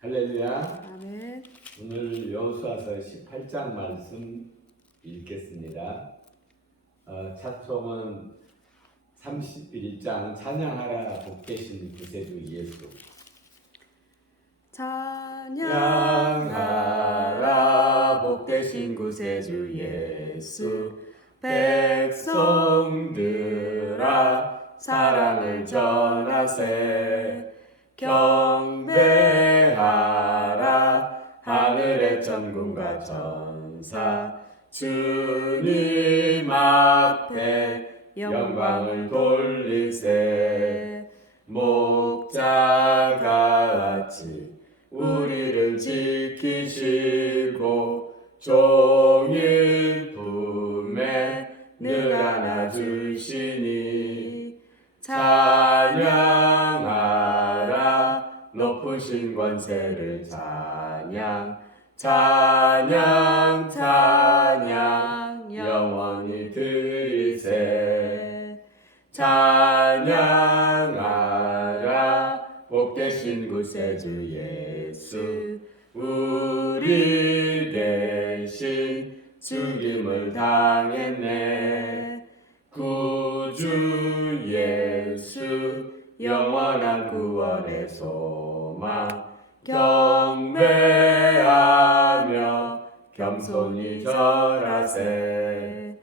할렐루야. 아멘. 오늘 여호수아서 18장 말씀 읽겠습니다. 차트로는 31장 찬양하라 복되신 구세주 예수. 찬양하라 복되신 구세주 예수. 백성들아 사랑을 전하세. 경배하라 하늘의 천군과 천사. 주님 앞에 영광을 돌리세. 목자같이 우리를 지키시고 종일 품에 늘 안아주시니. 찬양하라 높으신 권세를 찬양. 찬양 찬양 영원히 드리세. 찬양하라 복되신 구세주 예수. 우리 대신 죽임을 당했네. 구주 예수 영원한 구원의 소망. 경배하며 겸손히 절하세.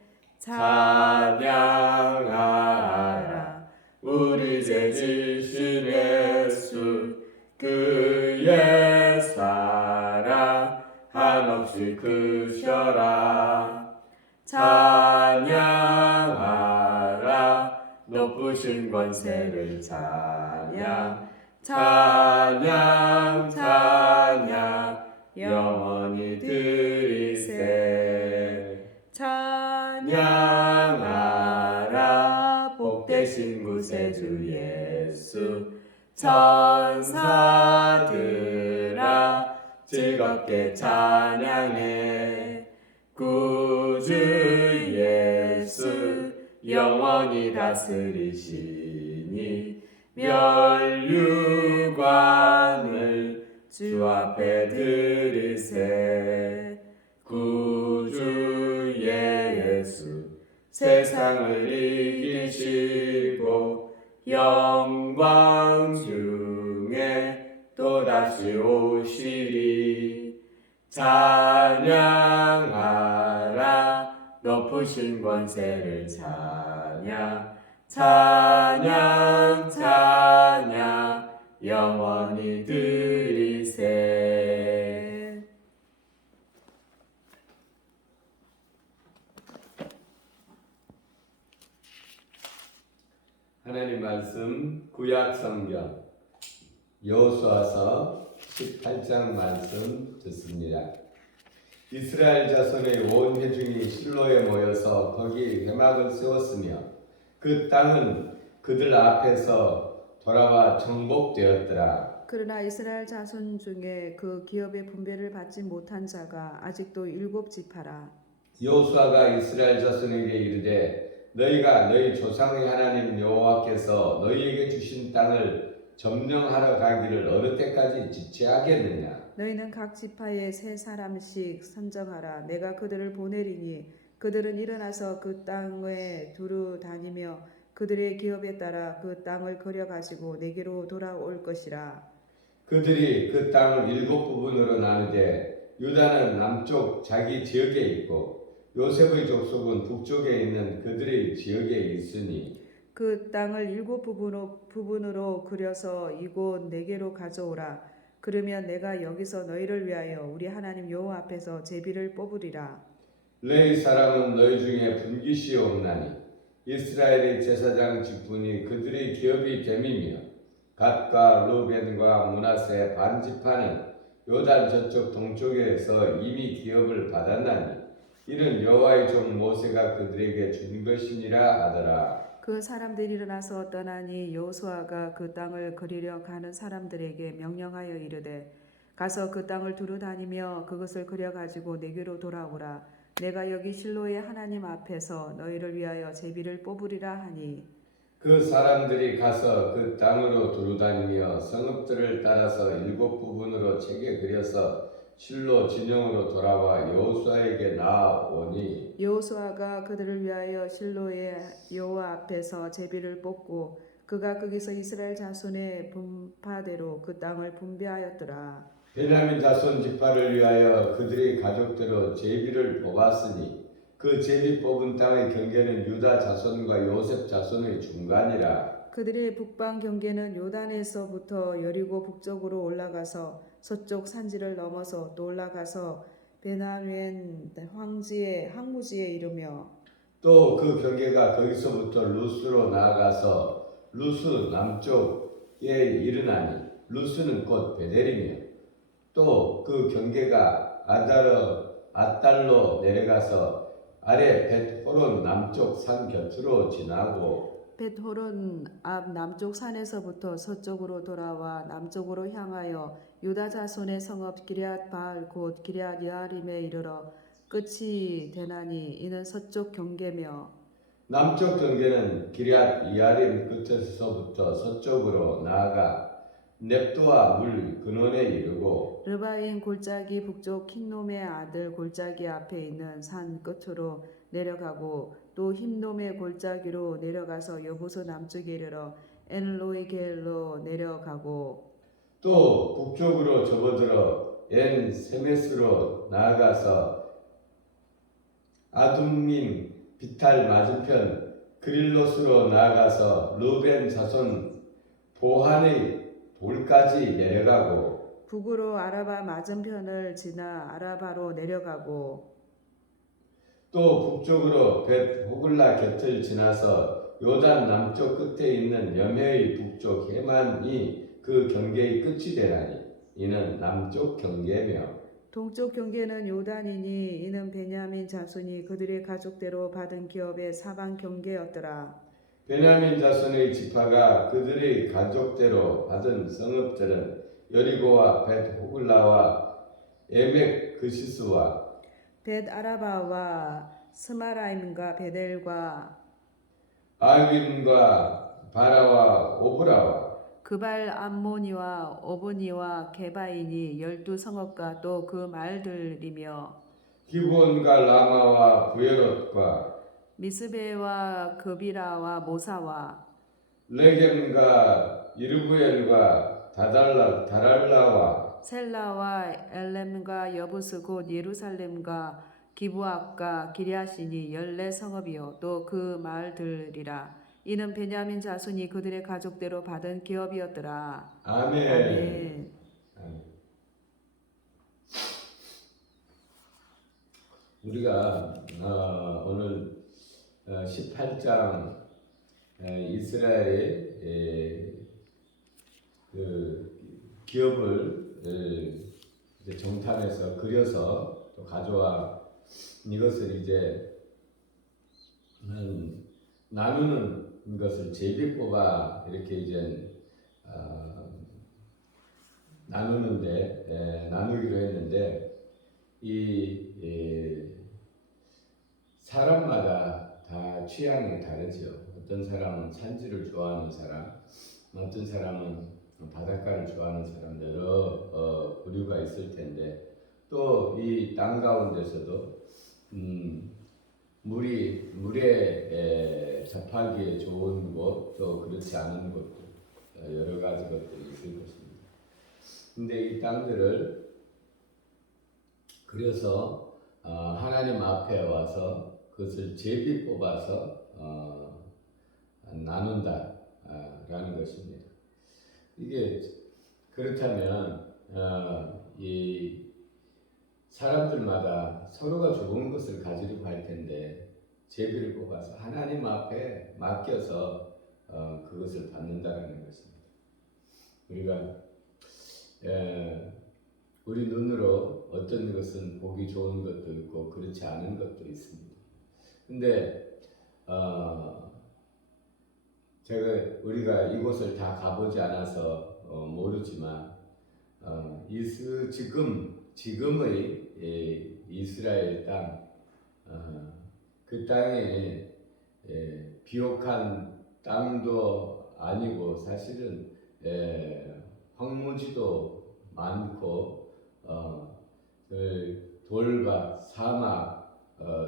찬양하라 우리 죄 지신 예수. 그의 사랑 한없이 크셔라. 찬양하라 높으신 권세를 찬양. 찬양 찬양 영원히 드리세. 찬양하라 복되신 구세주 예수. 천사들아 즐겁게 찬양해. 구주 예수 영원히 다스리시니. 멸류관을 주 앞에 드리세. 구주 예수 세상을 이기시고 영광 중에 또다시 오시리. 찬양하라 높으신 권세를 찬양. 찬양 찬양 영원히 드리세. 하나님 말씀 구약 성경 여호수아서 18장 말씀 듣습니다. 이스라엘 자손의 온 회중이 실로에 모여서 거기 회막을 세웠으며 그 땅은 그들 앞에서 돌아와 정복되었더라. 그러나 이스라엘 자손 중에 그 기업의 분배를 받지 못한 자가 아직도 7지파라. 여호수아가 이스라엘 자손에게 이르되 너희가 너희 조상의 하나님 여호와께서 너희에게 주신 땅을 점령하러 가기를 어느 때까지 지체하겠느냐. 너희는 각 지파에 3사람씩 선정하라. 내가 그들을 보내리니 그들은 일어나서 그 땅에 두루 다니며 그들의 기업에 따라 그 땅을 거려 가지고 내게로 돌아올 것이라. 그들이 그 땅을 7부분으로 나누되 유다는 남쪽 자기 지역에 있고 요셉의 족속은 북쪽에 있는 그들의 지역에 있으니. 그 땅을 7부분으로 그려서 이곳 내게로 가져오라. 그러면 내가 여기서 너희를 위하여 우리 하나님 여호와 앞에서 제비를 뽑으리라. 레위 사람은 너희 중에 분깃이 없나니 이스라엘의 제사장 직분이 그들의 기업이 됨이며 갓과 루벤과 므낫세 반지파는 요단 저쪽 동쪽에서 이미 기업을 받았나니 이는 여호와의 종 모세가 그들에게 준 것이니라 하더라. 그 사람들이 일어나서 떠나니 여호수아가 그 땅을 거리려 가는 사람들에게 명령하여 이르되 가서 그 땅을 두루 다니며 그것을 그려 가지고 내게로 돌아오라. 내가 여기 실로의 하나님 앞에서 너희를 위하여 제비를 뽑으리라 하니. 그 사람들이 가서 그 땅으로 두루다니며 성읍들을 따라서 7부분으로 책에 그려서 실로 진영으로 돌아와 여호수아에게 나아오니 여호수아가 그들을 위하여 실로의 여호와 앞에서 제비를 뽑고 그가 거기서 이스라엘 자손의 분파대로 그 땅을 분배하였더라. 베냐민 자손 지파를 위하여 그들의 가족대로 제비를 뽑았으니 그 제비 뽑은 땅의 경계는 유다 자손과 요셉 자손의 중간이라. 그들의 북방 경계는 요단에서부터 여리고 북쪽으로 올라가서 서쪽 산지를 넘어서 또 올라가서 베나웬 황지의 항무지에 이르며 또 그 경계가 거기서부터 루스로 나아가서 루스 남쪽에 이르나니 루스는 곧 베델이며 또 그 경계가 아달로 내려가서 아래 벳호론 남쪽 산 곁으로 지나고 벳호론 앞 남쪽 산에서부터 서쪽으로 돌아와 남쪽으로 향하여 유다 자손의 성읍 기럇 바알 곧 기럇 여아림에 이르러 끝이 되나니 이는 서쪽 경계며 남쪽 경계는 기럇 이아림 끝에서부터 서쪽으로 나아가 넵도아 물 근원에 이르고 르바인 골짜기 북쪽 킨놈의 아들 골짜기 앞에 있는 산 끝으로 내려가고 또 흰놈의 골짜기로 내려가서 여부서 남쪽에 이르러 엔로이겔로 내려가고 또 북쪽으로 접어들어 엔 세메스로 나아가서 아둠민 비탈 맞은편 그릴로스로 나아가서 르벤 자손 보한의 돌까지 내려가고 북으로 아라바 맞은편을 지나 아라바로 내려가고 또 북쪽으로 벳 호글라 곁을 지나서 요단 남쪽 끝에 있는 염해의 북쪽 해만이 그 경계의 끝이 되나니 이는 남쪽 경계며 동쪽 경계는 요단이니 이는 베냐민 자손이 그들의 가족대로 받은 기업의 사방 경계였더라. 베냐민 자손의 지파가 그들의 가족대로 받은 성읍들은 여리고와 벳 호글라와 에멕 그시스와 벳 아라바와 스마라임과 베델과 아윈과 바라와 오브라와 그발 암모니와 오브니와 게바인이 12성읍과 또 그 말들이며 기브온과 라마와 부에롯과 미스베와 그비라와 모사와 레겜과 이르부엘과 다랄라와 셀라와 엘렘과 여부스 곧 예루살렘과 기브악과 기랴시니 14성읍이요 또 그 마을들이라. 이는 베냐민 자손이 그들의 가족대로 받은 기업이었더라. 아멘. 아멘. 우리가 오늘 18장 이스라엘의 그 기업을 이제 정탐해서 그려서 또 가져와 이것을 이제 나누는 것을 제비 뽑아 이렇게 이제 나누기로 했는데 사람마다 다 취향이 다르죠. 어떤 사람은 산지를 좋아하는 사람, 어떤 사람은 바닷가를 좋아하는 사람 여러 부류가 있을 텐데 또 이 땅 가운데서도 물에 접하기에 좋은 곳 또 그렇지 않은 곳도 여러 가지 것들이 있을 것입니다. 근데 이 땅들을 그래서 하나님 앞에 와서 그것을 제비 뽑아서 나눈다라는 것입니다. 이게 그렇다면 이 사람들마다 서로가 좋은 것을 가지려고 할 텐데 제비를 뽑아서 하나님 앞에 맡겨서 그것을 받는다라는 것입니다. 우리가 우리 눈으로 어떤 것은 보기 좋은 것도 있고 그렇지 않은 것도 있습니다. 근데 우리가 이곳을 다 가보지 않아서 모르지만 지금의 이스라엘 땅, 그 땅에 비옥한 땅도 아니고 사실은 황무지도 많고 돌과 사막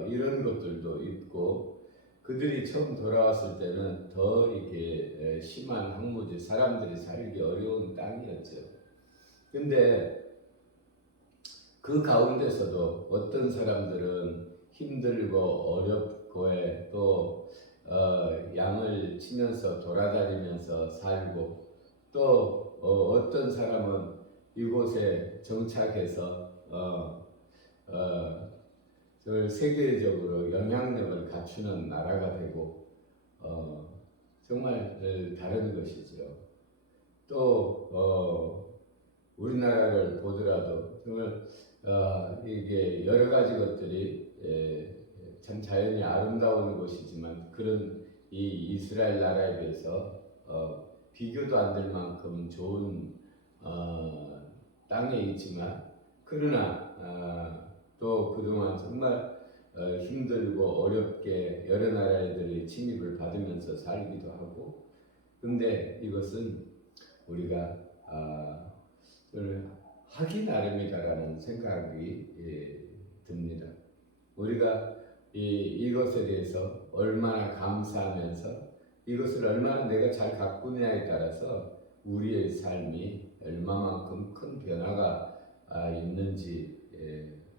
이런 것들도 있고 그들이 처음 돌아왔을 때는 더 이렇게 심한 황무지 사람들이 살기 어려운 땅이었죠. 근데 그 가운데서도 어떤 사람들은 힘들고 어렵고 또 양을 치면서 돌아다니면서 살고 또 어떤 사람은 이곳에 정착해서 세계적으로 영향력을 갖추는 나라가 되고 정말 다른 것이죠. 또 우리나라를 보더라도 정말 이게 여러 가지 것들이 참 자연이 아름다운 곳이지만 그런 이 이스라엘 나라에 비해서 비교도 안 될 만큼 좋은 땅에 있지만 그러나 또 그동안 정말 힘들고 어렵게 여러 나라들이 침입을 받으면서 살기도 하고 근데 이것은 우리가 하기 나름이다라는 생각이 듭니다. 우리가 이것에 대해서 얼마나 감사하면서 이것을 얼마나 내가 잘 가꾸느냐에 따라서 우리의 삶이 얼마만큼 큰 변화가 있는지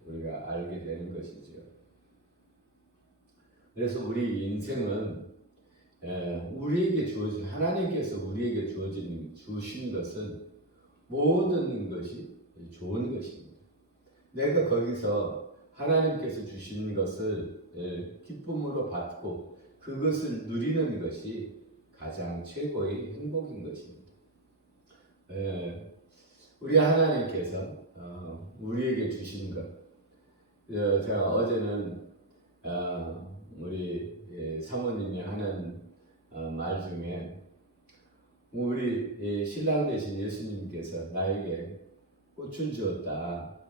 우리가 알게 되는 것이죠. 그래서 우리 인생은 우리에게 주어진 하나님께서 우리에게 주신 것은 모든 것이 좋은 것입니다. 내가 거기서 하나님께서 주신 것을 기쁨으로 받고 그것을 누리는 것이 가장 최고의 행복인 것입니다. 우리 하나님께서 우리에게 주신 것 제가 어제는 우리 사모님이 하는 말 중에 우리 신랑 되신 예수님께서 나에게 꽃을 주었다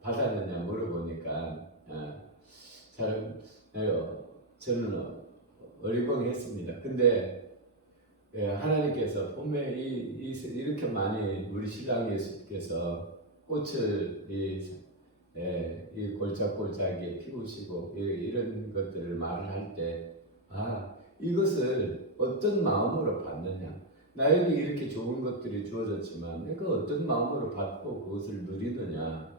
받았느냐 물어보니까 저는 어리광했습니다. 근데 하나님께서 봄에 이렇게 많이 우리 신랑 예수께서 꽃을 이 골짝골짝하게 피우시고 이런 것들을 말을 할 때 이것을 어떤 마음으로 받느냐 나에게 이렇게 좋은 것들이 주어졌지만 내가 어떤 마음으로 받고 그것을 누리느냐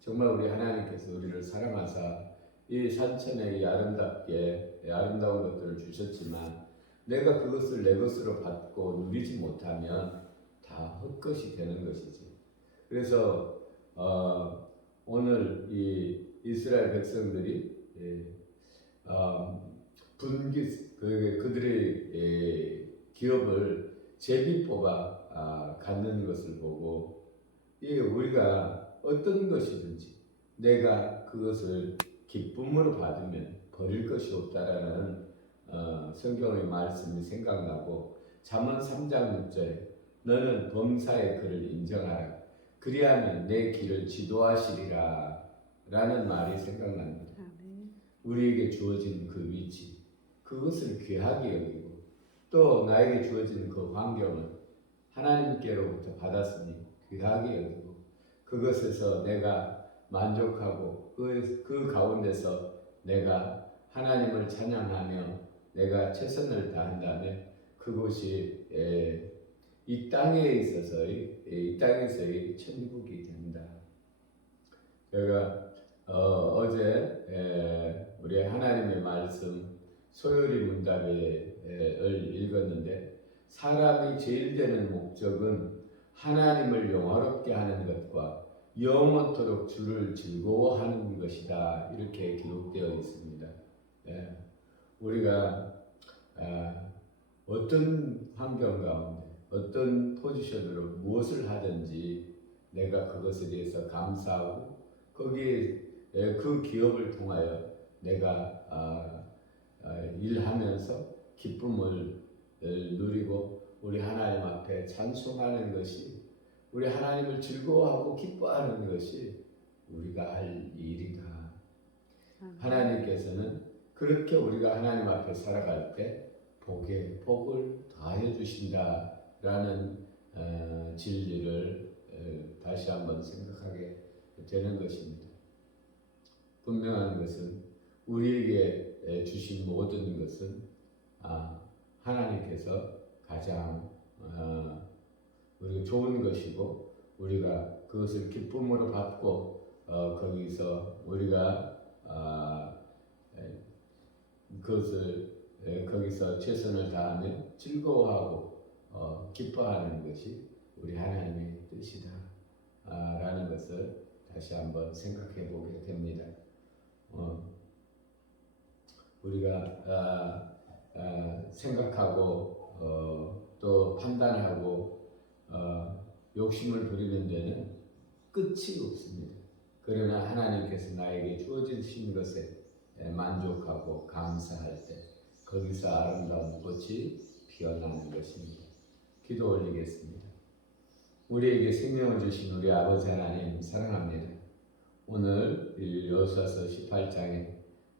정말 우리 하나님께서 우리를 사랑하사 이 산천에 이 아름답게 아름다운 것들을 주셨지만 내가 그것을 내 것으로 받고 누리지 못하면 다 헛것이 되는 것이지. 그래서 오늘 이 이스라엘 백성들이 그들의 기업을 제비 뽑아 갖는 것을 보고 우리가 어떤 것이든지 내가 그것을 기쁨으로 받으면 버릴 것이 없다라는 성경의 말씀이 생각나고 잠언 3장 6절에 너는 범사의 그를 인정하라 그리하면 내 길을 지도하시리라 라는 말이 생각납니다. 우리에게 주어진 그 위치 그것을 귀하게 여기고 또 나에게 주어진 그 환경을 하나님께로부터 받았으니 귀하게 여기고 그것에서 내가 만족하고 그 가운데서 내가 하나님을 찬양하며 내가 최선을 다한다면 그것이 이 땅에 있어서의 이 땅에서의 천국이 된다. 제가 어제 우리 하나님의 말씀 소요리 문답을 읽었는데 사람이 제일 되는 목적은 하나님을 영화롭게 하는 것과 영원토록 주를 즐거워하는 것이다 이렇게 기록되어 있습니다. 우리가 어떤 환경 가운데 어떤 포지션으로 무엇을 하든지 내가 그것에 대해서 감사하고 거기에 그 기업을 통하여 내가 일하면서 기쁨을 누리고 우리 하나님 앞에 찬송하는 것이 우리 하나님을 즐거워하고 기뻐하는 것이 우리가 할 일이다. 하나님께서는 그렇게 우리가 하나님 앞에 살아갈 때 복을 더하여 주신다라는 진리를 다시 한번 생각하게 되는 것입니다. 분명한 것은 우리에게 주신 모든 것은 하나님께서 가장 우리가 좋은 것이고 우리가 그것을 기쁨으로 받고 거기서 우리가 그것을 거기서 최선을 다하며 즐거워하고 기뻐하는 것이 우리 하나님의 뜻이다 라는 것을 다시 한번 생각해 보게 됩니다. 우리가 생각하고 또 판단하고 욕심을 부리는 데는 끝이 없습니다. 그러나 하나님께서 나에게 주어진 것에 만족하고 감사할 때 거기서 아름다운 꽃이 피어나는 것입니다. 기도 올리겠습니다. 우리에게 생명을 주신 우리 아버지 하나님 사랑합니다. 오늘 여호수아서 18장에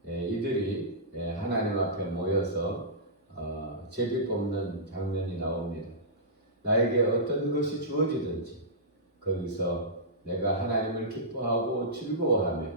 이들이 하나님 앞에 모여서 제비 뽑는 장면이 나옵니다. 나에게 어떤 것이 주어지든지 거기서 내가 하나님을 기뻐하고 즐거워하며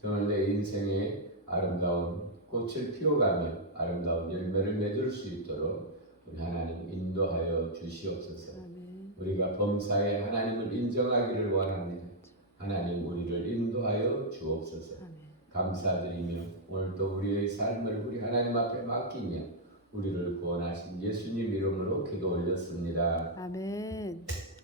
정말 내 인생에 아름다운 꽃을 피워가며 아름다운 열매를 맺을 수 있도록 우리 하나님 인도하여 주시옵소서. 아멘. 우리가 범사에 하나님을 인정하기를 원합니다. 하나님 우리를 인도하여 주옵소서. 아멘. 감사드리며 오늘도 우리의 삶을 우리 하나님 앞에 맡기며 우리를 구원하신 예수님 이름으로 기도 올렸습니다. 아멘.